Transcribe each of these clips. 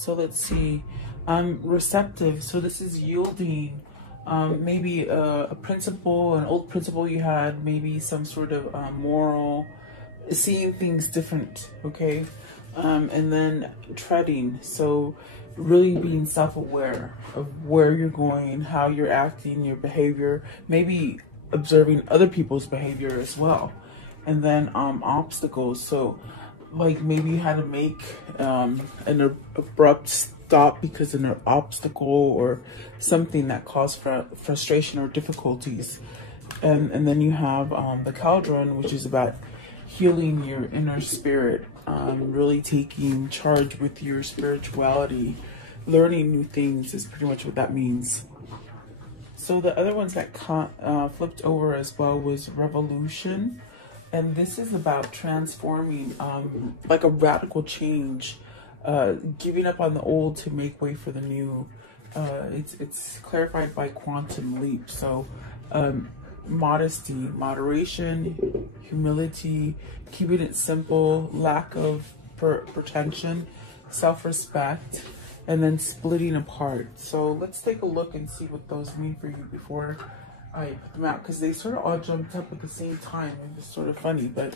So let's see. Receptive. So this is yielding. Maybe a principle, an old principle you had, maybe some sort of moral, seeing things different, okay? And then treading. So really being self-aware of where you're going, how you're acting, your behavior, maybe observing other people's behavior as well. And then obstacles. So like maybe you had to make an abrupt stop because of an obstacle or something that caused frustration or difficulties. And then you have the cauldron, which is about healing your inner spirit, really taking charge with your spirituality, learning new things is pretty much what that means. So the other ones that flipped over as well was revolution. And this is about transforming, like a radical change, giving up on the old to make way for the new. It's clarified by quantum leap. So modesty, moderation, humility, keeping it simple, lack of pretension, self-respect, and then splitting apart. So let's take a look and see what those mean for you before I put them out, because they sort of all jumped up at the same time. It's sort of funny, but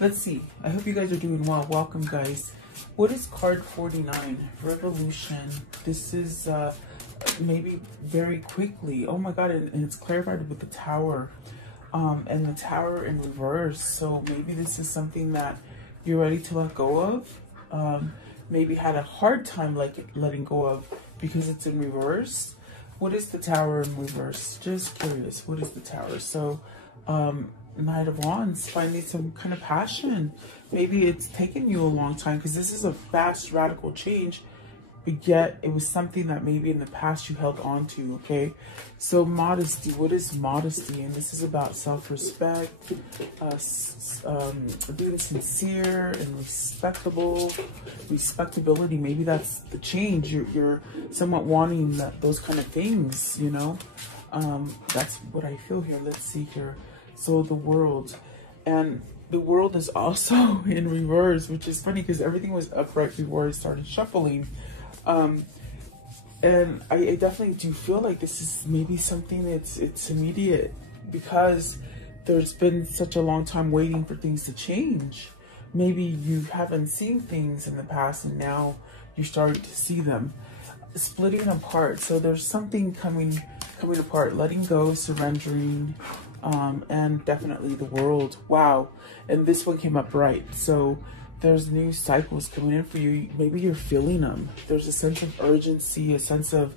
let's see. I hope you guys are doing well. Welcome, guys. What is card 49? Revolution. This is maybe very quickly. Oh my God, and it's clarified with the tower, and the tower in reverse. So maybe this is something that you're ready to let go of. Maybe had a hard time letting go of because it's in reverse. What is the tower in reverse? Just curious. What is the tower? So, Knight of Wands, finding some kind of passion. Maybe it's taken you a long time because this is a fast, radical change, but yet it was something that maybe in the past you held on to, okay? So modesty, what is modesty? And this is about self-respect, being sincere and respectability. Maybe that's the change. You're somewhat wanting those kind of things, you know? That's what I feel here. Let's see here. So the world, and the world is also in reverse, which is funny because everything was upright before I started shuffling. And I definitely do feel like this is maybe something it's immediate because there's been such a long time waiting for things to change. Maybe you haven't seen things in the past and now you're starting to see them. Splitting apart. So there's something coming apart, letting go, surrendering, and definitely the world. Wow. And this one came up right. So there's new cycles coming in for you. Maybe you're feeling them. There's a sense of urgency, a sense of,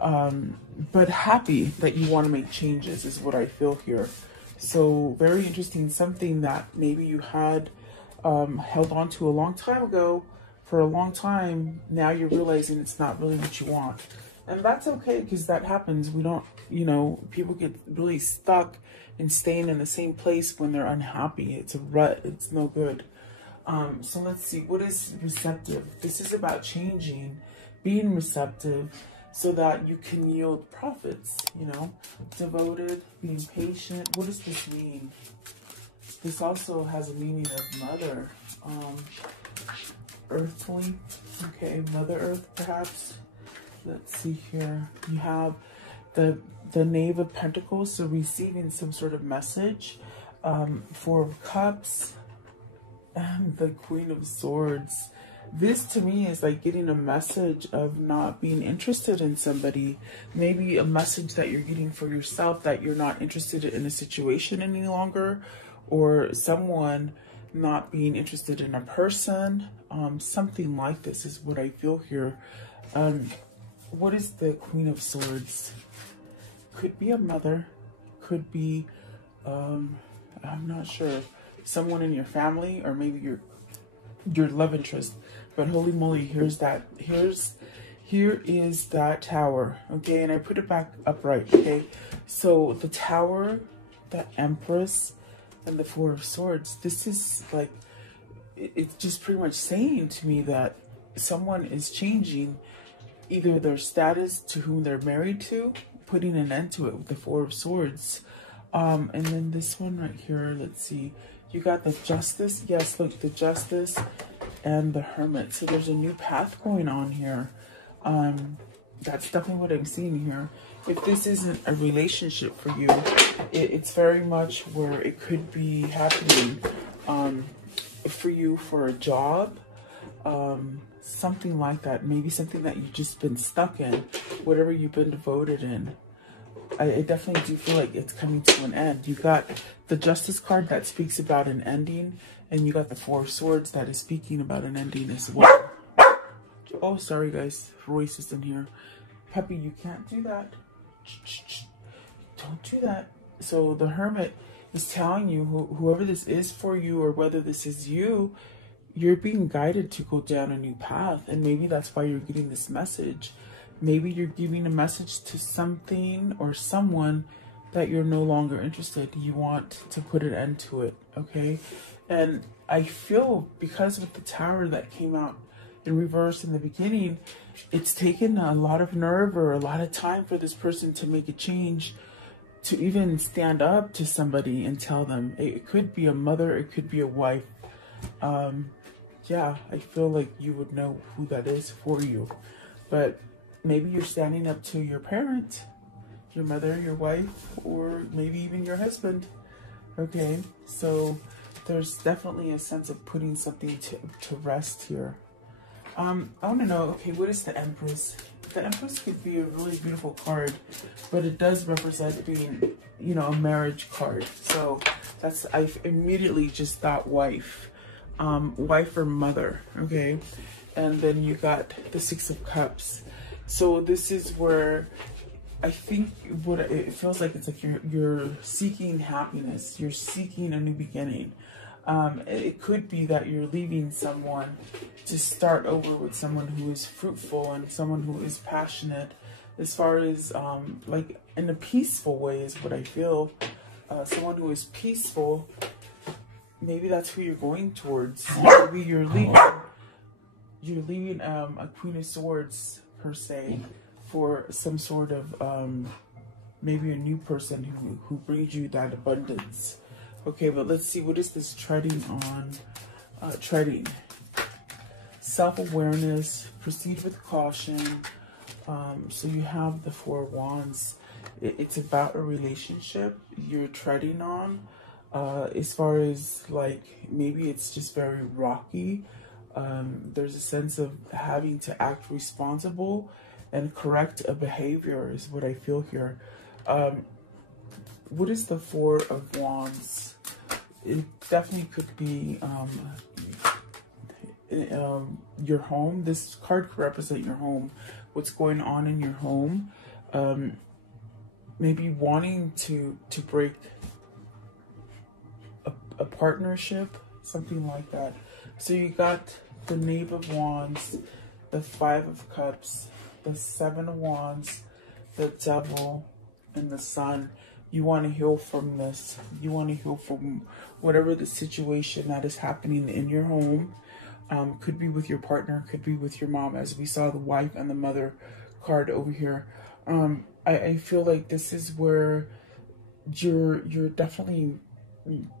but happy that you want to make changes is what I feel here. So very interesting. Something that maybe you had held on to a long time ago for a long time. Now you're realizing it's not really what you want. And that's okay because that happens. We don't, you know, people get really stuck in staying in the same place when they're unhappy. It's a rut. It's no good. So let's see, what is receptive? This is about changing, being receptive so that you can yield profits, you know, devoted, being patient. What does this mean? This also has a meaning of mother, earthly, okay, Mother Earth perhaps. Let's see here. You have the Knave of Pentacles, so receiving some sort of message, Four of Cups, and the Queen of Swords. This to me is like getting a message of not being interested in somebody. Maybe a message that you're getting for yourself that you're not interested in a situation any longer, or someone not being interested in a person. Something like this is what I feel here. What is the Queen of Swords? Could be a mother, could be, I'm not sure, someone in your family, or maybe your love interest. But holy moly, here is that tower, okay? And I put it back upright, okay? So the tower, the Empress, and the Four of Swords, this is like, it's just pretty much saying to me that someone is changing either their status to whom they're married to, putting an end to it with the Four of Swords. And then this one right here, let's see. You got the Justice. Yes, look, the Justice. and the Hermit. So there's a new path going on here. That's definitely what I'm seeing here. If this isn't a relationship for you, it's very much where it could be happening for you for a job, something like that. Maybe something that you've just been stuck in, whatever you've been devoted in. I definitely do feel like it's coming to an end. You got the Justice card that speaks about an ending, and you got the Four of Swords that is speaking about an ending as well. Oh, sorry guys, Royce is in here. Puppy, you can't do that. Don't do that. So the Hermit is telling you, whoever this is for you, or whether this is you, you're being guided to go down a new path. And maybe that's why you're getting this message. Maybe you're giving a message to something or someone that you're no longer interested. You want to put an end to it, okay? And I feel, because with the Tower that came out in reverse in the beginning, it's taken a lot of nerve or a lot of time for this person to make a change, to even stand up to somebody and tell them. It could be a mother, it could be a wife. Yeah, I feel like you would know who that is for you. But maybe you're standing up to your parent, your mother, your wife, or maybe even your husband. Okay, so there's definitely a sense of putting something to rest here. I want to know, okay, what is the Empress? The Empress could be a really beautiful card, but it does represent being, you know, a marriage card. So that's, I immediately just thought wife, wife or mother, okay? And then you got the Six of Cups. So this is where I think what it feels like, it's like you're seeking happiness. You're seeking a new beginning. It could be that you're leaving someone to start over with someone who is fruitful and someone who is passionate, as far as like in a peaceful way is what I feel. Someone who is peaceful, maybe that's who you're going towards. Maybe you're leaving a Queen of Swords per se for some sort of maybe a new person who brings you that abundance. Okay, but let's see, what is this treading on? Treading. Self-awareness, proceed with caution. So you have the Four of Wands. It's about a relationship you're treading on. As far as like, maybe it's just very rocky. There's a sense of having to act responsible and correct a behavior is what I feel here. What is the Four of Wands? It definitely could be your home. This card could represent your home. What's going on in your home? Maybe wanting to break a partnership, something like that. So you got the Knave of Wands, the Five of Cups, the Seven of Wands, the Devil, and the Sun. You want to heal from this. You want to heal from whatever the situation that is happening in your home. Could be with your partner, could be with your mom, as we saw the wife and the mother card over here. I feel like this is where you're definitely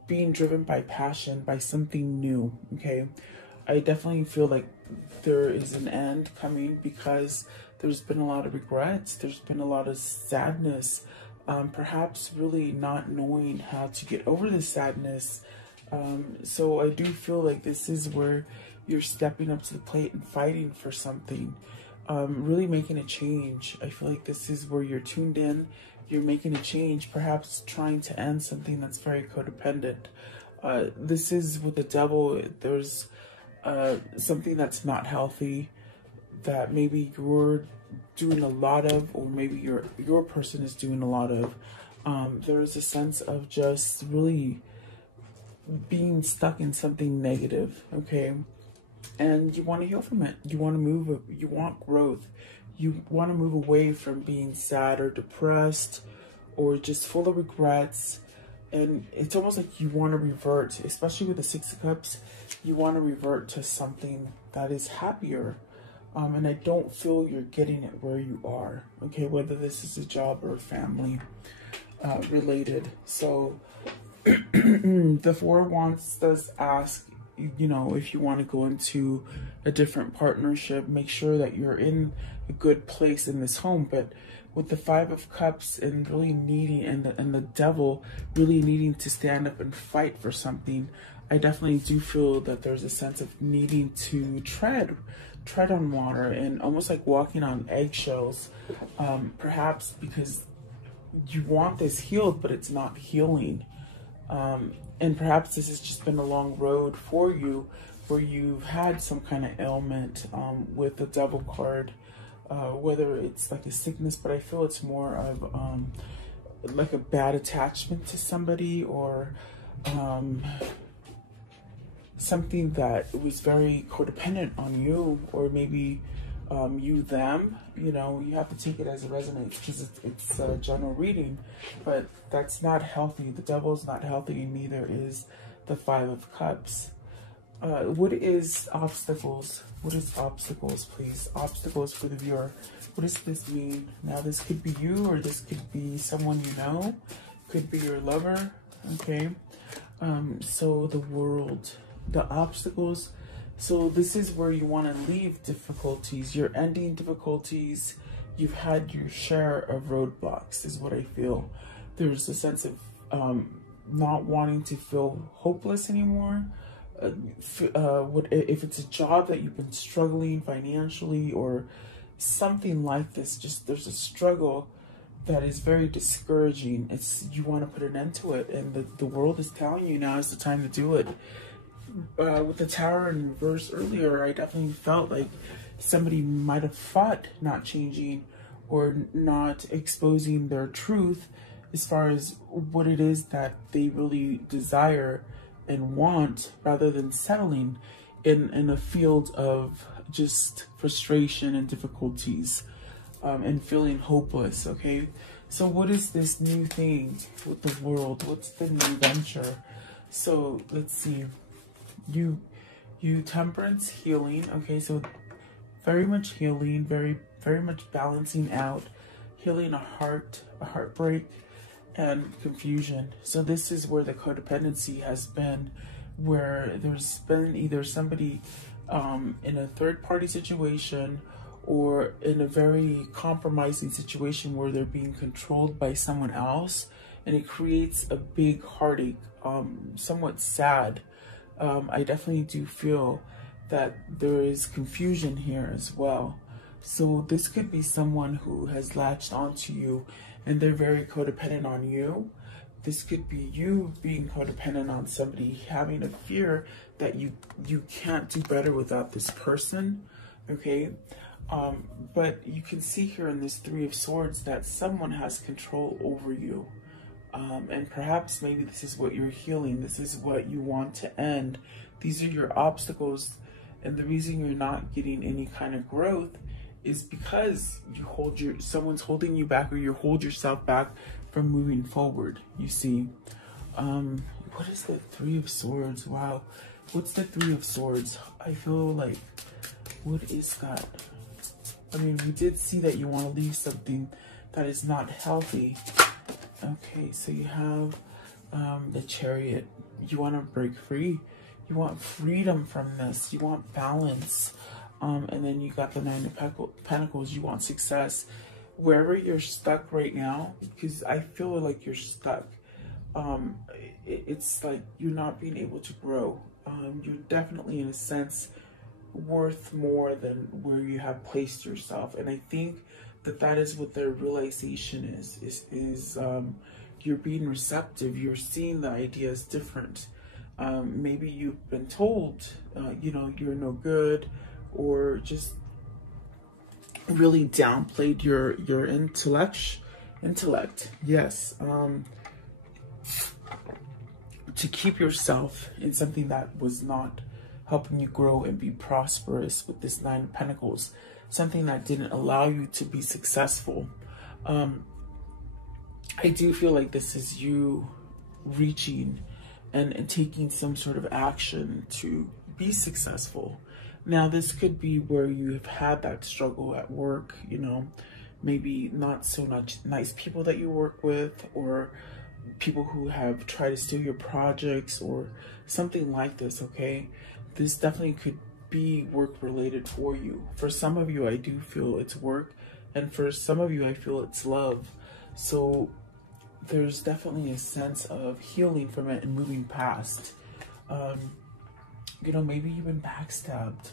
being driven by passion, by something new, okay? I definitely feel like there is an end coming, because there's been a lot of regrets. There's been a lot of sadness. Perhaps really not knowing how to get over the sadness. So I do feel like this is where you're stepping up to the plate and fighting for something, really making a change. I feel like this is where you're tuned in, you're making a change, perhaps trying to end something that's very codependent. This is with the Devil, there's something that's not healthy, that maybe you're doing a lot of, or maybe your person is doing a lot of. There's a sense of just really being stuck in something negative, okay? And you want to heal from it. You want to move, you want growth. You want to move away from being sad or depressed or just full of regrets. And it's almost like you want to revert, especially with the Six of Cups, you want to revert to something that is happier. And I don't feel you're getting it where you are, okay? Whether this is a job or family related. So the Four of Wands does ask, you know, if you want to go into a different partnership, make sure that you're in a good place in this home. But with the Five of Cups and really needing, and the Devil really needing to stand up and fight for something, I definitely do feel that there's a sense of needing to tread on water and almost like walking on eggshells, perhaps because you want this healed, but it's not healing. And perhaps this has just been a long road for you, where you've had some kind of ailment with the Devil card, whether it's like a sickness, but I feel it's more of like a bad attachment to somebody, or something that was very codependent on you, or maybe you them. You know, you have to take it as it resonates, because it's a general reading, but that's not healthy. The Devil's not healthy, and neither is the Five of Cups. What is obstacles? What is obstacles, please? Obstacles for the viewer. What does this mean? Now, this could be you, or this could be someone you know. Could be your lover, okay? So the world, the obstacles. So this is where you want to leave difficulties. You're ending difficulties. You've had your share of roadblocks, is what I feel. There's a sense of not wanting to feel hopeless anymore. If it's a job that you've been struggling financially or something like this, just there's a struggle that is very discouraging. You want to put an end to it, and the world is telling you now is the time to do it. With the Tower in reverse earlier, I definitely felt like somebody might have fought not changing or not exposing their truth as far as what it is that they really desire and want, rather than settling in a field of just frustration and difficulties, and feeling hopeless, okay? So what is this new thing with the world? What's the new venture? So let's see. You Temperance, healing, okay? So very much healing, very much balancing out, healing a heartbreak, and confusion. So this is where the codependency has been, where there's been either somebody in a third-party situation, or in a very compromising situation where they're being controlled by someone else, and it creates a big heartache, somewhat sad. I definitely do feel that there is confusion here as well. So this could be someone who has latched onto you and they're very codependent on you. This could be you being codependent on somebody, having a fear that you can't do better without this person, okay? But you can see here in this Three of Swords that someone has control over you. And perhaps maybe this is what you're healing. This is what you want to end. These are your obstacles. And the reason you're not getting any kind of growth is because someone's holding you back, or you hold yourself back from moving forward, you see. What is the Three of Swords? Wow. What's the Three of Swords? I feel like, what is that? I mean, we did see that you want to leave something that is not healthy. Okay, so you have the Chariot. You want to break free. You want freedom from this. You want balance. And then you got the Nine of Pentacles. You want success. Wherever you're stuck right now, because I feel like you're stuck. It's like you're not being able to grow. You're definitely, in a sense, worth more than where you have placed yourself. And I think that is what their realization is you're being receptive. You're seeing the ideas different. Maybe you've been told, you know, you're no good, or just really downplayed your intellect. Yes. To keep yourself in something that was not helping you grow and be prosperous with this Nine of Pentacles. Something that didn't allow you to be successful. I do feel like this is you reaching and taking some sort of action to be successful. Now, this could be where you have had that struggle at work, you know, maybe not so much nice people that you work with, or people who have tried to steal your projects or something like this, okay? This definitely could be work related for you. For some of you, I do feel it's work, and for some of you, I feel it's love. So there's definitely a sense of healing from it and moving past. You know, maybe you've been backstabbed,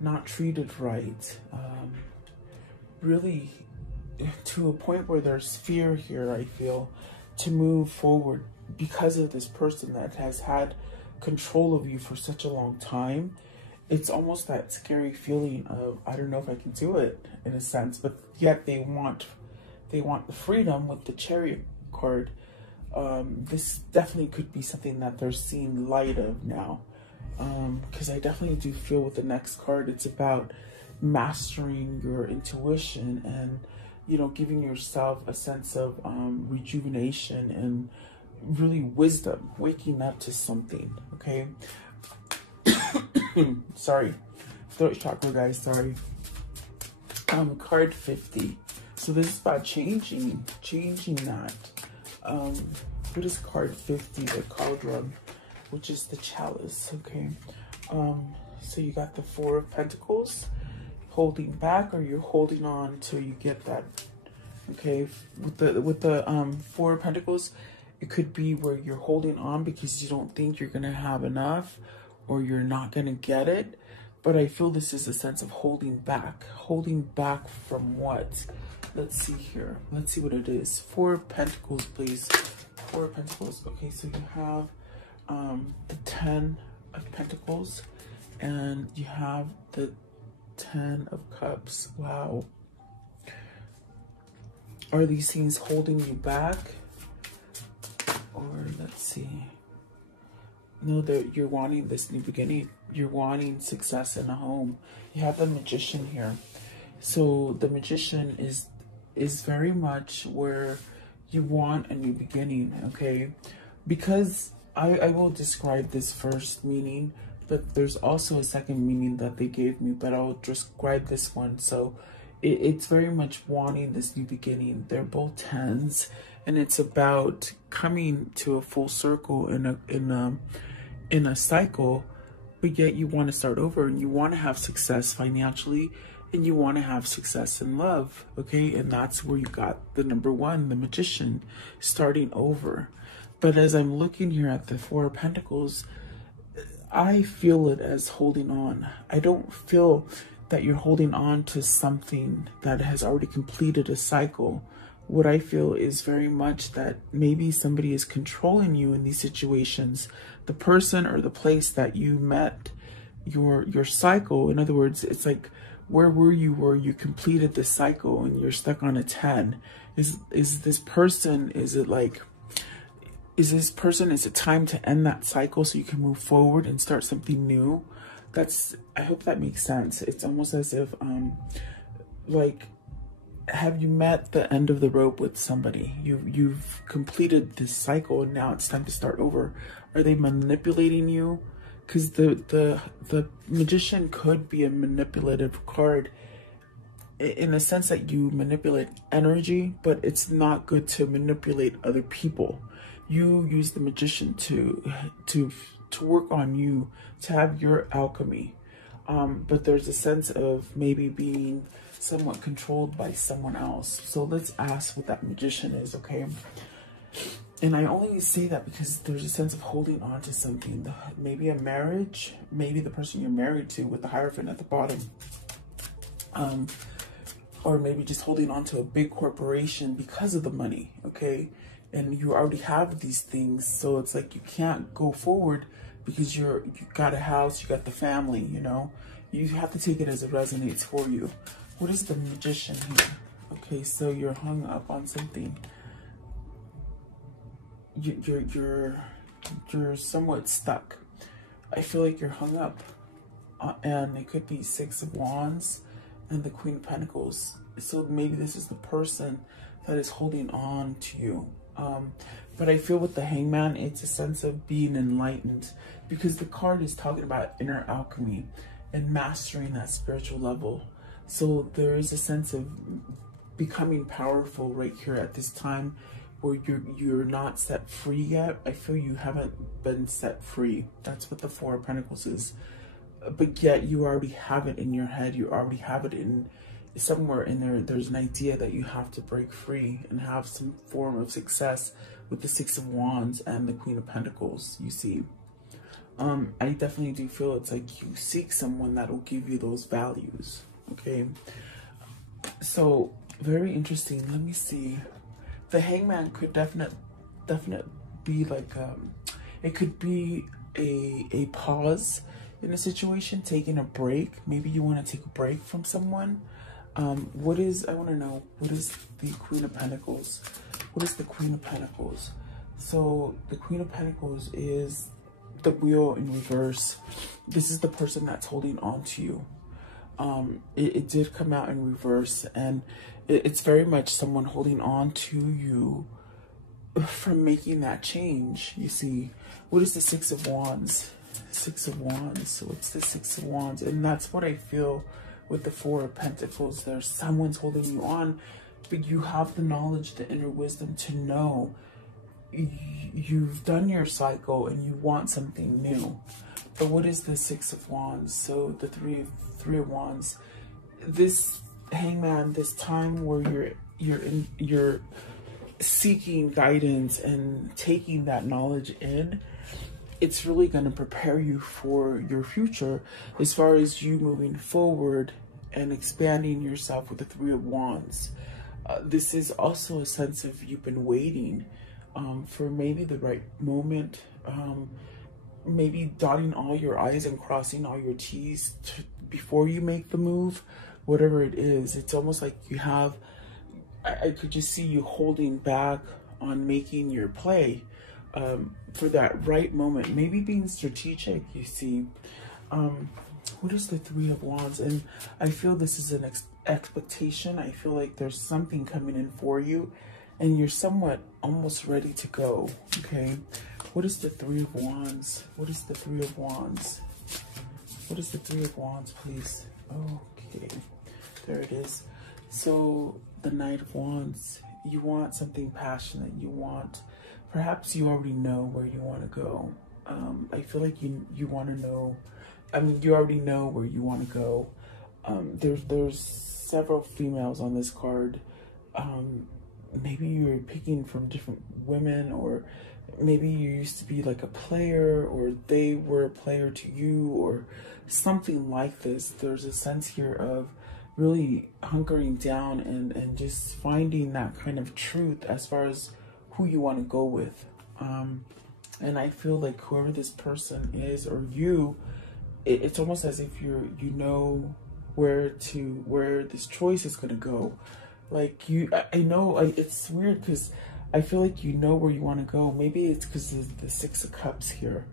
not treated right, really to a point where there's fear here, I feel, to move forward because of this person that has had control of you for such a long time. It's almost that scary feeling of, I don't know if I can do it, in a sense, but yet they want the freedom with the Chariot card. This definitely could be something that they're seeing light of now. Because I definitely do feel with the next card, it's about mastering your intuition and, you know, giving yourself a sense of rejuvenation and really wisdom, waking up to something, okay? Sorry, throat chakra, guys, sorry. Card 50. So this is about changing that. What is card 50? The cauldron, which is the chalice, okay? So you got the Four of Pentacles, holding back, or you're holding on till you get that, okay? With the Four of Pentacles, it could be where you're holding on because you don't think you're gonna have enough, or you're not gonna get it. But I feel this is a sense of holding back. Holding back from what? Let's see here. Let's see what it is. Four of Pentacles, please. Four of Pentacles. Okay, so you have the Ten of Pentacles, and you have the Ten of Cups. Wow. Are these things holding you back? Or let's see. No, you're wanting this new beginning. You're wanting success in a home. You have the Magician here. So the Magician is very much where you want a new beginning, okay? Because I will describe this first meaning, but there's also a second meaning that they gave me, but I'll describe this one. So it's very much wanting this new beginning. They're both tens, and it's about coming to a full circle in a cycle, but yet you want to start over, and you want to have success financially, and you want to have success in love, okay? And that's where you got the number one, the Magician, starting over. But as I'm looking here at the Four of Pentacles, I feel it as holding on. I don't feel that you're holding on to something that has already completed a cycle. What I feel is very much that maybe somebody is controlling you in these situations. The person or the place that you met your cycle. In other words, it's like, where were you where you completed the cycle and you're stuck on a 10? Is this person, is it time to end that cycle so you can move forward and start something new? I hope that makes sense. It's almost as if, like, have you met the end of the rope with somebody? You've completed this cycle and now it's time to start over. Are they manipulating you? Because the Magician could be a manipulative card in the sense that you manipulate energy, but it's not good to manipulate other people. You use the Magician to work on you, to have your alchemy. But there's a sense of maybe being somewhat controlled by someone else. So let's ask what that Magician is, okay? And I only say that because there's a sense of holding on to something. Maybe a marriage, maybe the person you're married to with the Hierophant at the bottom. Or maybe just holding on to a big corporation because of the money, okay? And you already have these things, so it's like you can't go forward because you got a house, you got the family, you know? You have to take it as it resonates for you. What is the Magician here? Okay, so you're hung up on something. You're somewhat stuck. I feel like you're hung up, and it could be Six of Wands and the Queen of Pentacles. So maybe this is the person that is holding on to you. But I feel with the Hangman, it's a sense of being enlightened, because the card is talking about inner alchemy and mastering that spiritual level. So there is a sense of becoming powerful right here at this time, or you're not set free yet. I feel you haven't been set free. That's what the Four of Pentacles is. But yet you already have it in your head. You already have it in somewhere in there. There's an idea that you have to break free and have some form of success with the Six of Wands and the Queen of Pentacles, you see. I definitely do feel it's like you seek someone that will give you those values, okay? So, very interesting. Let me see. The Hangman could definitely be like, it could be a pause in a situation, taking a break. Maybe you want to take a break from someone. I want to know, what is the Queen of Pentacles? What is the Queen of Pentacles? So the Queen of Pentacles is the wheel in reverse. This is the person that's holding on to you. It did come out in reverse, and it's very much someone holding on to you from making that change, you see. What is the Six of Wands? Six of Wands. So it's the Six of Wands, and that's what I feel with the Four of Pentacles. There's someone's holding you on, but you have the knowledge, the inner wisdom to know you've done your cycle and you want something new. But what is the Six of Wands? So the Three of Wands. This Hangman, this time where you're seeking guidance and taking that knowledge in, it's really going to prepare you for your future as far as you moving forward and expanding yourself with the Three of Wands. This is also a sense of you've been waiting for maybe the right moment, maybe dotting all your I's and crossing all your T's before you make the move, whatever it is. It's almost like you have, I could just see you holding back on making your play for that right moment, maybe being strategic, you see. What is the Three of Wands? And I feel this is an expectation. I feel like there's something coming in for you and you're somewhat almost ready to go, okay? What is the Three of Wands? What is the Three of Wands? What is the Three of Wands, please? Okay, there it is. So the Knight of Wands, you want something passionate. You want, perhaps you already know where you want to go. I feel like you want to know, I mean, you already know where you want to go. There's several females on this card. Maybe you're picking from different women, or maybe you used to be like a player, or they were a player to you, or something like this. There's a sense here of really hunkering down and just finding that kind of truth as far as who you want to go with. And I feel like whoever this person is, or you, it's almost as if you know where this choice is going to go. Like I know it's weird because I feel like you know where you want to go. Maybe it's because of the Six of Cups here.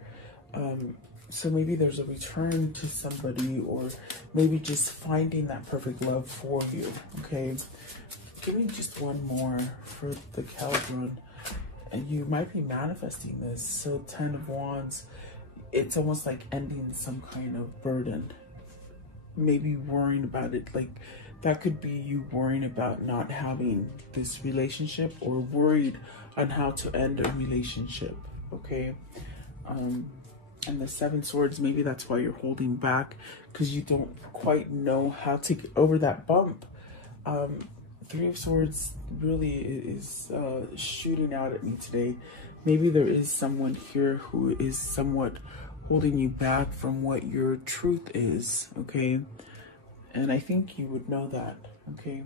So maybe there's a return to somebody, or maybe just finding that perfect love for you, okay? Give me just one more for the Caldron. And you might be manifesting this. So 10 of Wands, it's almost like ending some kind of burden. Maybe worrying about it, like that could be you worrying about not having this relationship, or worried on how to end a relationship, okay? And the Seven Swords, maybe that's why you're holding back, because you don't quite know how to get over that bump. Three of Swords really is shooting out at me today. Maybe there is someone here who is somewhat holding you back from what your truth is, okay? And I think you would know that, okay?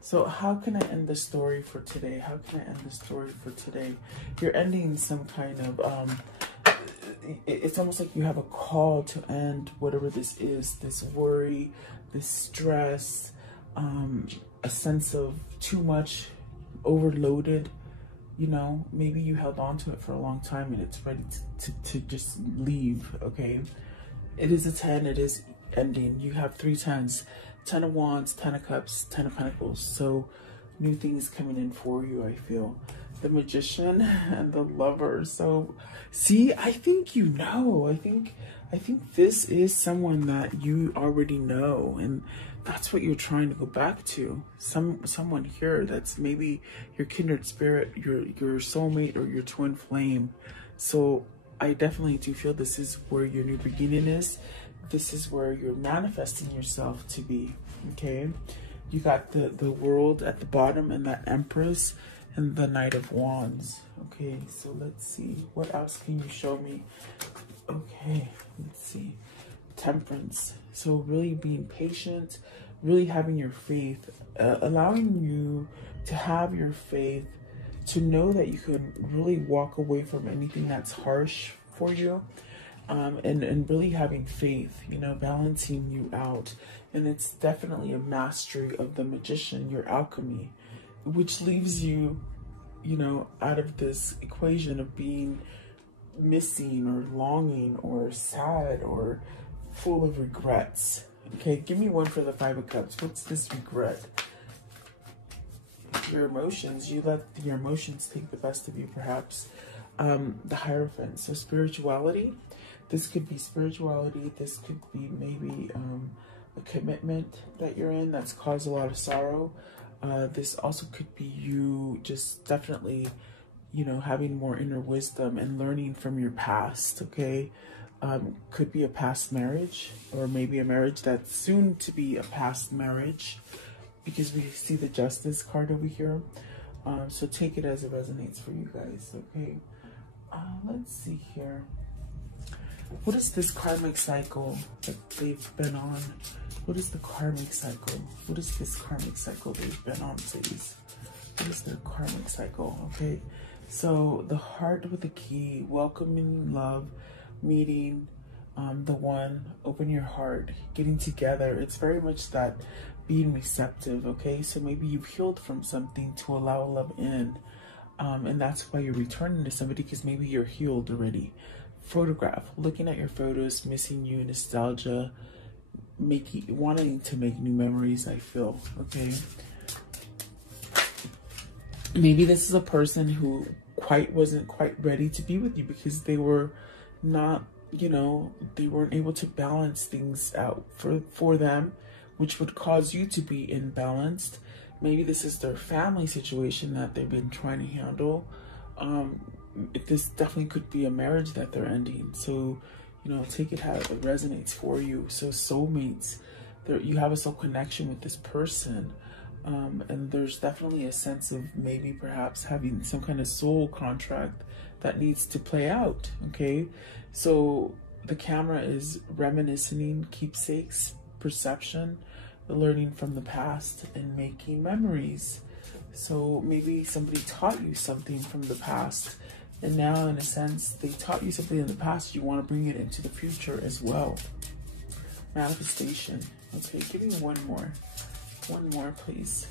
So how can I end the story for today? How can I end the story for today? You're ending some kind of, it's almost like you have a call to end whatever this is, this worry, this stress, a sense of too much, overloaded, you know, maybe you held on to it for a long time and it's ready to just leave, okay? It is a 10, it is ending. You have 3 10s, 10 of Wands, 10 of Cups, 10 of Pentacles. So new things coming in for you, I feel. The Magician and the Lover. So see, I think you know. I think this is someone that you already know, and that's what you're trying to go back to. Someone here that's maybe your kindred spirit, your soulmate, or your twin flame. So I definitely do feel this is where your new beginning is. This is where you're manifesting yourself to be. Okay, you got the world at the bottom, and that Empress, and the Knight of Wands. Okay, so let's see, what else can you show me? Okay, let's see. Temperance. So really being patient, really having your faith, allowing you to have your faith, to know that you can really walk away from anything that's harsh for you, and really having faith, you know, balancing you out. And it's definitely a mastery of the Magician, your alchemy, which leaves you, you know, out of this equation of being missing or longing or sad or full of regrets. Okay, give me one for the Five of Cups. What's this regret? Your emotions. You let your emotions take the best of you, perhaps. The Hierophant. So spirituality. This could be spirituality. This could be maybe a commitment that you're in that's caused a lot of sorrow. This also could be you just definitely, you know, having more inner wisdom and learning from your past, okay? Could be a past marriage, or maybe a marriage that's soon to be a past marriage, because we see the Justice card over here. So take it as it resonates for you guys, okay? Let's see here. What is this karmic cycle that they've been on? What is the karmic cycle? What is this karmic cycle they've been on, please? What is their karmic cycle, okay? So the Heart with the Key, welcoming love, meeting the one, open your heart, getting together. It's very much that being receptive, okay? So maybe you've healed from something to allow love in, and that's why you're returning to somebody, because maybe you're healed already. Photograph, looking at your photos, missing you, nostalgia, wanting to make new memories, I feel, okay? Maybe this is a person who wasn't quite ready to be with you, because they were not, you know, they weren't able to balance things out for them, which would cause you to be imbalanced. Maybe this is their family situation that they've been trying to handle. This definitely could be a marriage that they're ending. So, you know, take it how it resonates for you. So soulmates, you have a soul connection with this person. And there's definitely a sense of maybe perhaps having some kind of soul contract that needs to play out, okay? So the camera is reminiscing, keepsakes, perception, learning from the past, and making memories. So maybe somebody taught you something from the past, and now in a sense they taught you something in the past, you want to bring it into the future as well. Manifestation. Okay, give me one more please.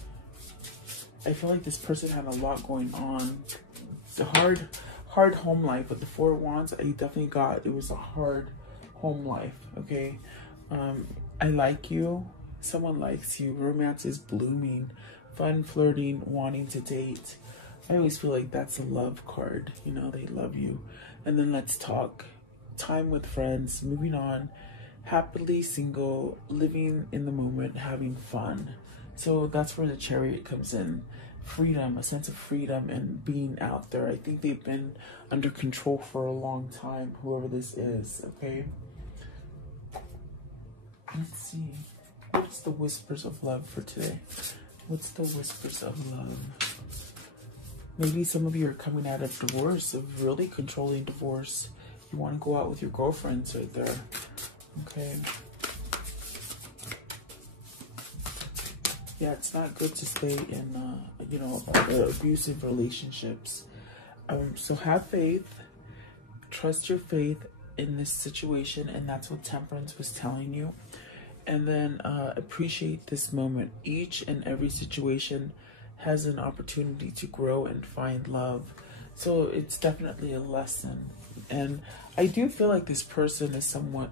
I feel like this person had a lot going on. The hard home life with the Four of Wands. I definitely got it was a hard home life, okay? I like you, someone likes you, romance is blooming, fun, flirting, wanting to date. I always feel like that's a love card, you know, they love you. And then let's talk, time with friends, moving on, happily single, living in the moment, having fun. So that's where the Chariot comes in. Freedom, a sense of freedom and being out there. I think they've been under control for a long time, whoever this is, okay? Let's see. What's the whispers of love for today? What's the whispers of love? Maybe some of you are coming out of divorce, of really controlling divorce. You want to go out with your girlfriends right there, okay? Yeah, it's not good to stay in, you know, abusive relationships. So have faith, trust your faith in this situation, and that's what Temperance was telling you. And then appreciate this moment. Each and every situation has an opportunity to grow and find love. So it's definitely a lesson. And I do feel like this person is somewhat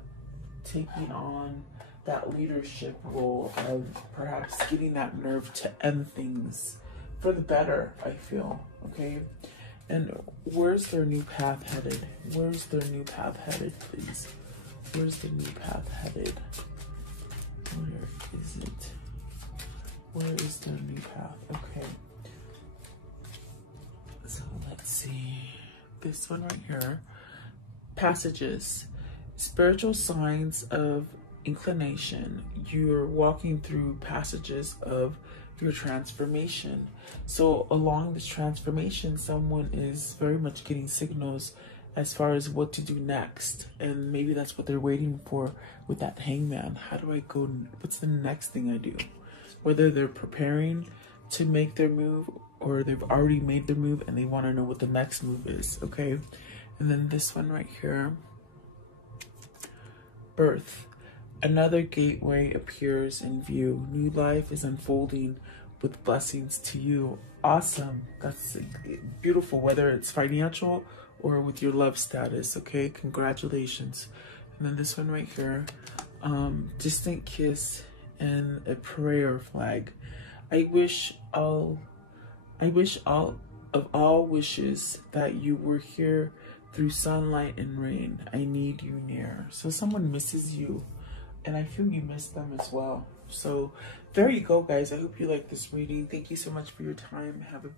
taking on that leadership role of perhaps getting that nerve to end things for the better, I feel, okay? And where's their new path headed? Where's their new path headed, please? Where's the new path headed? Where is it? Where is the new path? Okay. So let's see. This one right here. Passages. Spiritual signs of inclination. You're walking through passages of your transformation. So along this transformation, someone is very much getting signals as far as what to do next. And maybe that's what they're waiting for with that hangman. How do I go? What's the next thing I do? Whether they're preparing to make their move or they've already made their move and they want to know what the next move is, okay? And then this one right here, birth. Another gateway appears in view. New life is unfolding with blessings to you. Awesome. That's beautiful, whether it's financial or with your love status, okay? Congratulations. And then this one right here, distant kiss and a prayer flag. I wish all of all wishes that you were here through sunlight and rain. I need you near. So someone misses you, and I feel you miss them as well. So there you go, guys. I hope you like this reading. Thank you so much for your time. Have a